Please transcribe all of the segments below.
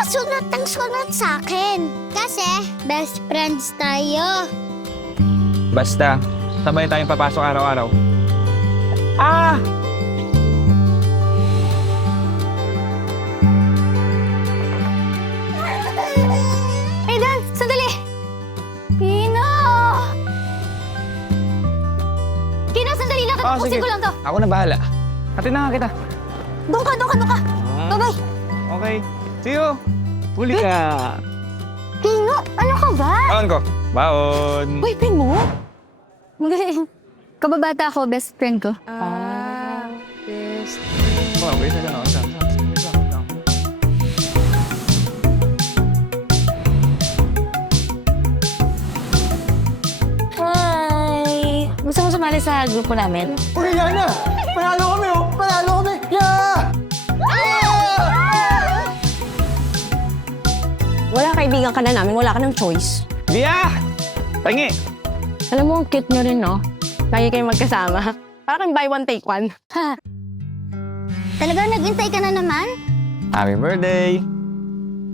ka sunod ng sunod sa akin? Kasi best friends tayo. Basta, sabay tayong papasok araw-araw. Ah! Hey, Dan! Sandali! Pino! Pino, sandali lang. Tapusin ko lang to. Ako na bahala. Hatid na nga kita. Doon ka. Bye-bye. Okay. See you. Huli ka. Pino, ano ka ba? Baon ko. Baon. Boyfriend mo? Kababata ko, best friend ko. Oh, wait na lang. Hi! Gusto mo sumali sa grupo namin? Okay, Yana! Panalo kami, oh! Panalo kami! Yeah! Wala kaibigan ka na namin, wala ka ng choice. Bia! Tangi! Alam mo, ang cute nyo rin, no? Lagi kayong magkasama. Parang buy one, take one. Ha? Talaga nag-intay ka na naman? Happy birthday!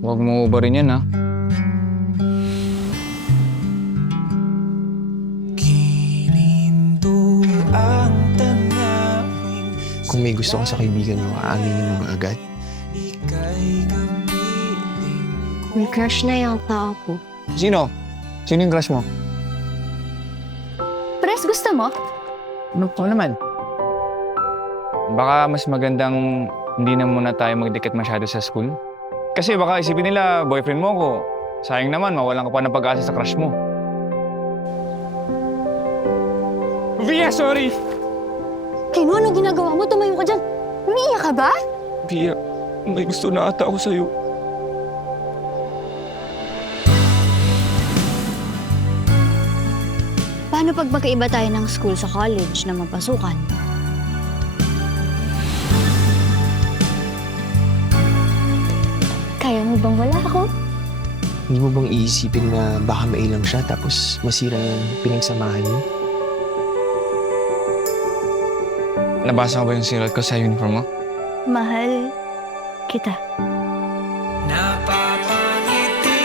Huwag mo ubarin yan, ha? Kung may gusto ka sa kaibigan mo, aaminin mo ba agad? May crush na yung tao ko. Sino? Sino yung crush mo? Pres, gusto mo? Ano po naman? Baka mas magandang hindi na muna tayo magdikit masyado sa school. Kasi baka isipin nila, boyfriend mo ko. Sayang naman, mawalan ka pa ng pag-asa sa crush mo. Bia, sorry! Kino, ano ginagawa mo? Tumayo ka dyan. Umiiyak ka ba? Bia, may gusto na ata ako sa'yo. Paano pag magkaiba tayo ng school sa college na mapasukan? Kaya mo bang wala ako? Hindi mo bang iisipin na baka mailang siya tapos masira yung pinagsamahan niyo? Nabasa ko ba yung sirat ko sa uniform mo? Mahal kita. Napapangiti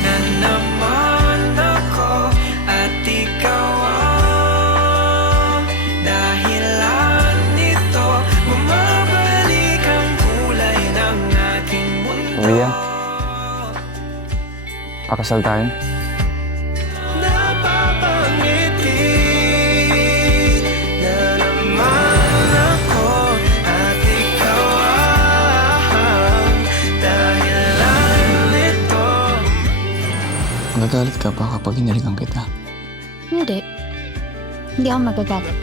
na naman ako at ikaw ang dahilan nito. Bumabalik ang kulay ng aking mundo. Bia, pakasal tayo. Napapangiti na naman ako at ikaw ang dahilan nito. Magagalit ka ba kapag hinalikan kita? Hindi. Hindi ako magagalit.